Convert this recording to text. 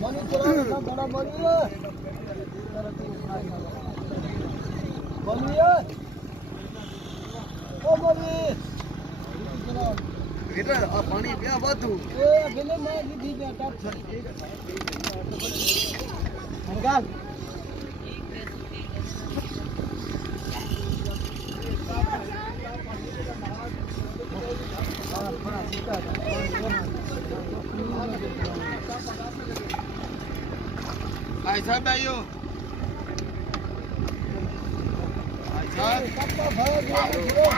money चला ना बड़ा मनी मनी ओ मनी बेटा आ पानी पिया वाधू ए बिने मैं दी जा टप निकाल भाई साहब आइयो भाई साहब कब भर गया